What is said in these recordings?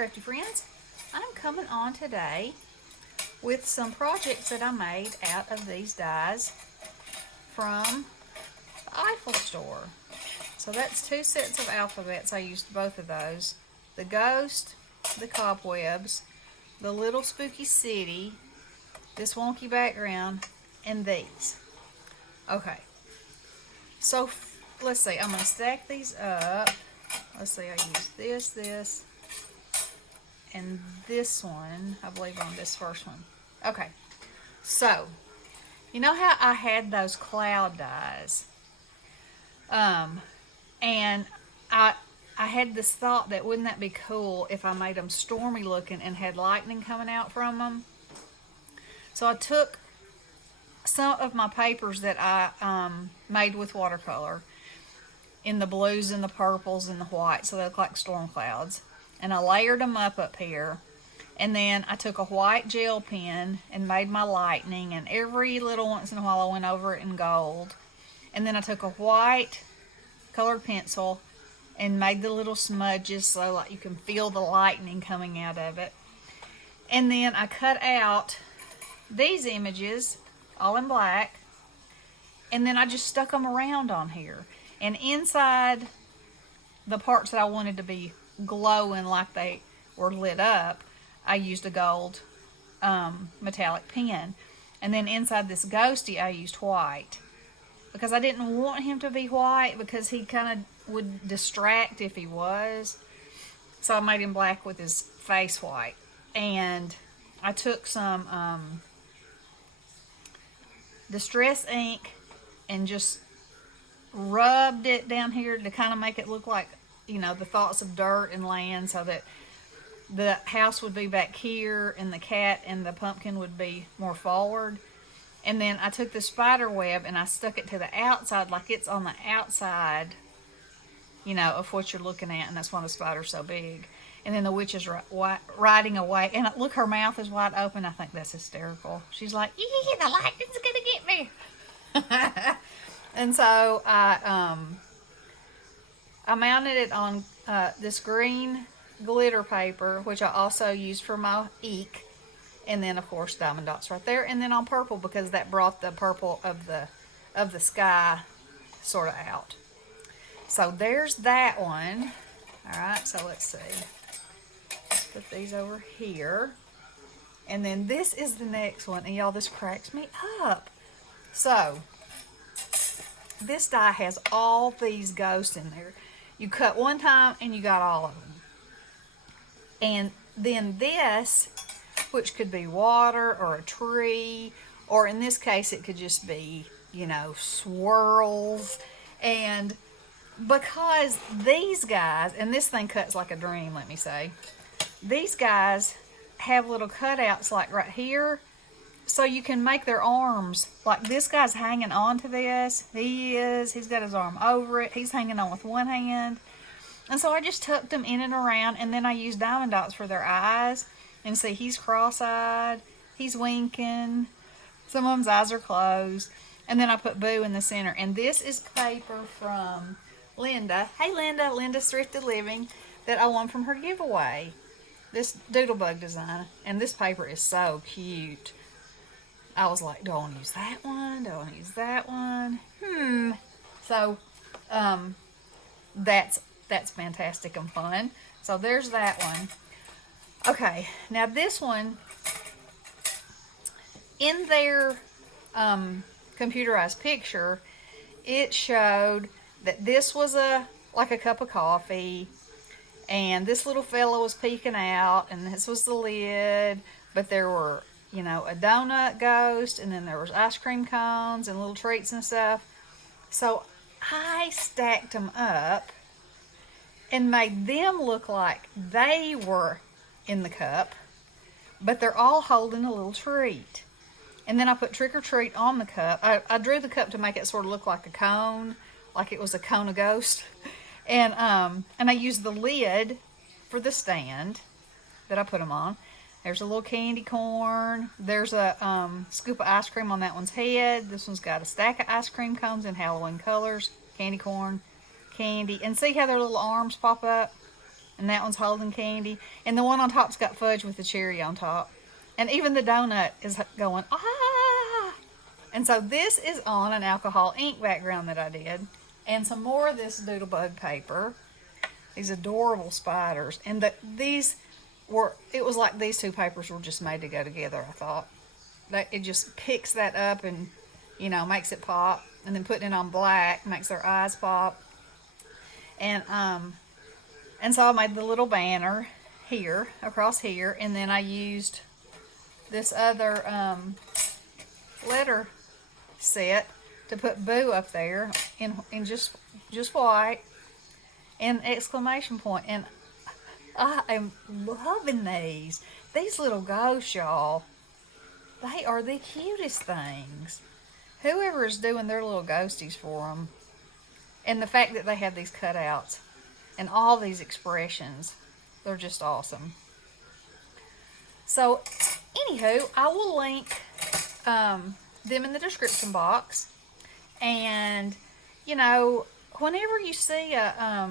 crafty friends. I'm coming on today with some projects that I made out of these dies from the Eiffel Store. So that's 2 sets of alphabets. I used both of those. The ghost, the cobwebs, the little spooky city, this wonky background, and these. Okay, so let's see, I'm going to stack these up. Let's see, I use this, and this one, I believe, on this first one. Okay, so, you know how I had those cloud dies? And I had this thought that wouldn't that be cool if I made them stormy looking and had lightning coming out from them? So I took some of my papers that I made with watercolor in the blues and the purples and the whites, so they look like storm clouds, and I layered them up here, and then I took a white gel pen and made my lightning, and every little once in a while I went over it in gold, and then I took a white colored pencil and made the little smudges so like you can feel the lightning coming out of it, and then I cut out these images all in black, and then I just stuck them around on here. And inside the parts that I wanted to be glowing like they were lit up, I used a gold metallic pen. And then inside this ghosty, I used white. Because I didn't want him to be white because he kind of would distract if he was. So I made him black with his face white. And I took some Distress ink and just rubbed it down here to kind of make it look like, you know, the thoughts of dirt and land, so that the house would be back here and the cat and the pumpkin would be more forward. And then I took the spider web and I stuck it to the outside, like it's on the outside, you know, of what you're looking at, and that's why the spider's so big. And then the witch is riding away, and look, her mouth is wide open. I think that's hysterical. She's like, "Ee, the lightning's gonna get me." And so I mounted it on this green glitter paper, which I also used for my eek, and then of course diamond dots right there, and then on purple because that brought the purple of the sky sort of out. So there's that one. All right, so let's see. Let's put these over here, and then this is the next one, and y'all, this cracks me up. So this die has all these ghosts in there. You cut one time and you got all of them. And then this, which could be water or a tree, or in this case it could just be, you know, swirls. And because these guys, and this thing cuts like a dream, let me say, these guys have little cutouts like right here, so you can make their arms, like this guy's hanging on to this. He's got his arm over it. He's hanging on with one hand. And so I just tucked them in and around, and then I used diamond dots for their eyes. And see, he's cross-eyed. He's winking. Some of them's eyes are closed. And then I put Boo in the center. And this is paper from Linda. Hey, Linda. Linda's Thrifted Living, that I won from her giveaway. This doodlebug design. And this paper is so cute. I was like, do I want to use that one? Do I want to use that one? So, that's fantastic and fun. So there's that one. Okay, now this one, in their computerized picture, it showed that this was like a cup of coffee, and this little fella was peeking out, and this was the lid, but there were, you know, a donut ghost, and then there was ice cream cones and little treats and stuff. So I stacked them up and made them look like they were in the cup, but they're all holding a little treat. And then I put trick or treat on the cup. I drew the cup to make it sort of look like a cone, like it was a cone of ghost. And I used the lid for the stand that I put them on. There's a little candy corn. There's a scoop of ice cream on that one's head. This one's got a stack of ice cream cones in Halloween colors. Candy corn, candy. And see how their little arms pop up? and that one's holding candy, and the one on top's got fudge with the cherry on top, and even the donut is going ah. And so this is on an alcohol ink background that I did, and some more of this doodlebug paper. These adorable spiders, and these were, it was like these two papers were just made to go together. I thought that it just picks that up and, you know, makes it pop, and then putting it on black makes their eyes pop. And so I made the little banner here, across here, and then I used this other letter set to put Boo up there in just white and exclamation point. And I am loving these. These little ghosts, y'all. They are the cutest things. Whoever is doing their little ghosties for them, and the fact that they have these cutouts and all these expressions, they're just awesome. So, anywho, I will link them in the description box. And, you know, whenever you see a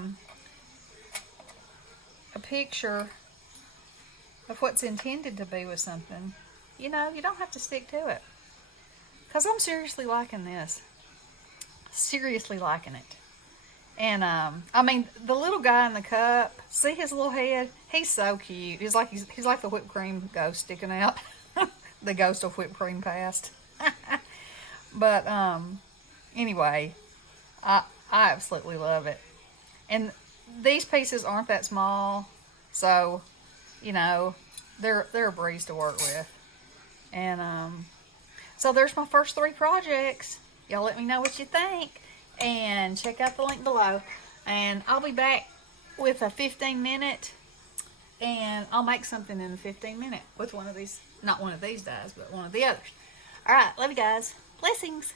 picture of what's intended to be with something, you know, you don't have to stick to it. Because I'm seriously liking this. Seriously liking it. And, I mean, the little guy in the cup, see his little head? He's so cute. He's like the whipped cream ghost sticking out. The ghost of whipped cream past. But, anyway, I absolutely love it. And these pieces aren't that small, so, you know, they're a breeze to work with. And, so there's my first 3 projects. Y'all let me know what you think. And check out the link below. And I'll be back with a 15-minute. And I'll make something in a 15-minute with one of these. Not one of these dies, but one of the others. Alright, love you guys. Blessings.